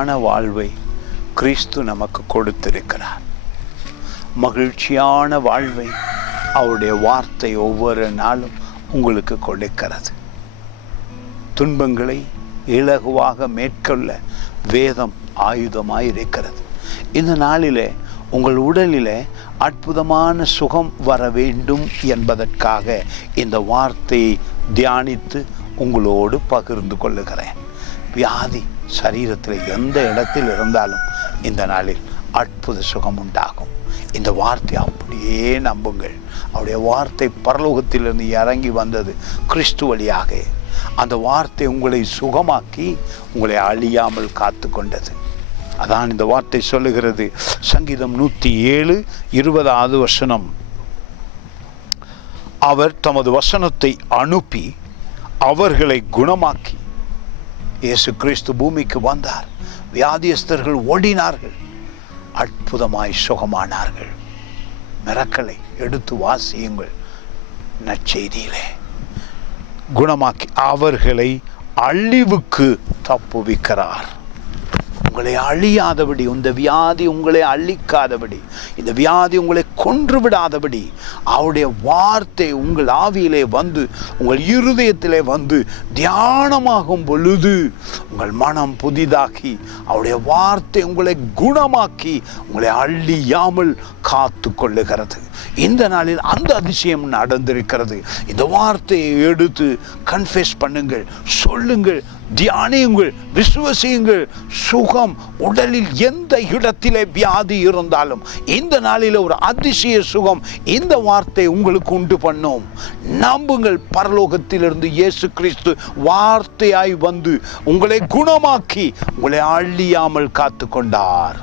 மகிழ்ச்சியான வாழ்வை கிறிஸ்து நமக்கு கொடுத்திருக்கிறார். மகிழ்ச்சியான வாழ்வை அவருடைய வார்த்தை ஒவ்வொரு நாளும் உங்களுக்கு கொடுக்கிறது. துன்பங்களை இலகுவாக மேற்கொள்ள வேதம் ஆயுதமாய் இருக்கிறது. இந்த நாளிலே உங்கள் உடலிலே அற்புதமான சுகம் வர வேண்டும் என்பதற்காக இந்த வார்த்தையை தியானித்து உங்களோடு பகிர்ந்து கொள்ளுகிறேன். வியாதி சரீரத்தில் எந்த இடத்தில் இருந்தாலும் இந்த நாளில் அற்புத சுகம் உண்டாகும். இந்த வார்த்தை அப்படியே நம்புங்கள். அவருடைய வார்த்தை பரலோகத்திலிருந்து இறங்கி வந்தது கிறிஸ்து வழியாக. அந்த வார்த்தை உங்களை சுகமாக்கி உங்களை அழியாமல் காத்து கொண்டது. அதான் இந்த வார்த்தை சொல்லுகிறது. சங்கீதம் 107:20 அவர் தமது வசனத்தை அனுப்பி அவர்களை குணமாக்கி. இயேசு கிறிஸ்து பூமிக்கு வந்தார். வியாதியஸ்தர்கள் ஓடினார்கள், அற்புதமாய் சுகமானார்கள். மிரக்கலை எடுத்து வாசியுங்கள். நற்செய்தியிலே குணமாக்கி அவர்களை அழிவுக்கு தப்புவிக்கிறார். உங்களை அழியாதபடி, இந்த வியாதி உங்களை அழிக்காதபடி, இந்த வியாதி உங்களை கொன்று விடாதபடி அவருடைய வார்த்தை உங்கள் ஆவியிலே வந்து உங்கள் இருதயத்திலே வந்து தியானமாகும் பொழுது உங்கள் மனம் புதிதாகி அவருடைய வார்த்தை உங்களை குணமாக்கி உங்களை அழியாமல் காத்து கொள்ளுகிறது. இந்த நாளில் அந்த அதிசயம் நடந்திருக்கிறது. இந்த வார்த்தையை எடுத்து கன்ஃபெஸ் பண்ணுங்கள், சொல்லுங்கள், தியானியுங்கள், விசுவசியுங்கள். சுகம் உடலில் எந்த இடத்திலே வியாதி இருந்தாலும் இந்த நாளில் ஒரு அதிசய சுகம் இந்த வார்த்தை உங்களுக்கு உண்டு பண்ணும். நம்புங்கள். பரலோகத்திலிருந்து இயேசு கிறிஸ்து வார்த்தையாய் வந்து உங்களை குணமாக்கி உங்களை அழியாமல் காத்து கொண்டார்.